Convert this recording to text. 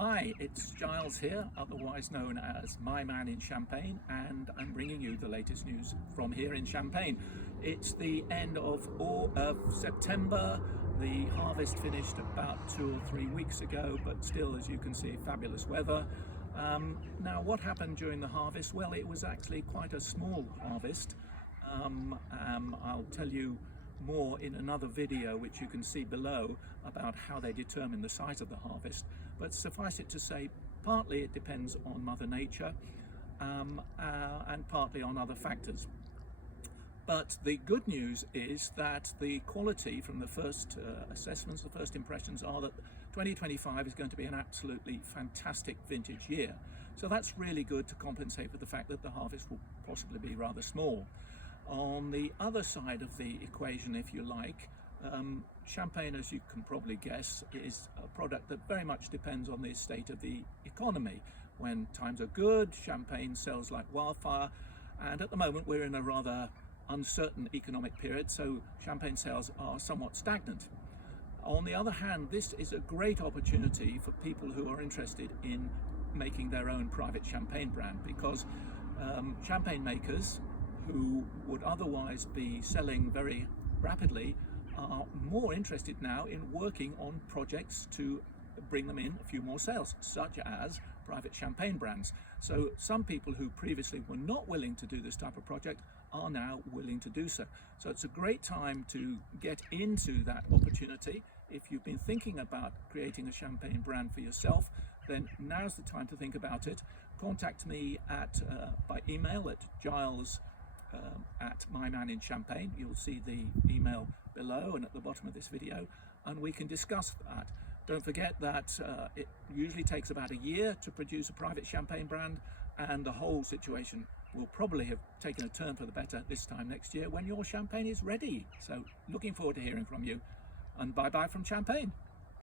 Hi, it's Giles here, otherwise known as My Man in Champagne, and I'm bringing you the latest news from here in Champagne. It's the end of September. The harvest finished about 2 or 3 weeks ago, but still, as you can see, fabulous weather. Now, what happened during the harvest? Well, it was actually quite a small harvest. I'll tell you more in another video which you can see below about how they determine the size of the harvest, but suffice it to say, partly it depends on Mother Nature and partly on other factors. But the good news is that the quality from the first assessments, the first impressions are that 2025 is going to be an absolutely fantastic vintage year. So that's really good to compensate for the fact that the harvest will possibly be rather small. On the other side of the equation, if you like, champagne, as you can probably guess, is a product that very much depends on the state of the economy. When times are good, champagne sells like wildfire, and at the moment we're in a rather uncertain economic period, so champagne sales are somewhat stagnant. On the other hand, this is a great opportunity for people who are interested in making their own private champagne brand, because champagne makers who would otherwise be selling very rapidly are more interested now in working on projects to bring them in a few more sales, such as private champagne brands. So some people who previously were not willing to do this type of project are now willing to do so. So it's a great time to get into that opportunity. If you've been thinking about creating a champagne brand for yourself, then now's the time to think about it. Contact me by email at Giles at My Man in Champagne. You'll see the email below and at the bottom of this video, and we can discuss that. Don't forget that it usually takes about a year to produce a private champagne brand, and the whole situation will probably have taken a turn for the better this time next year when your champagne is ready. So looking forward to hearing from you, and bye bye from Champagne.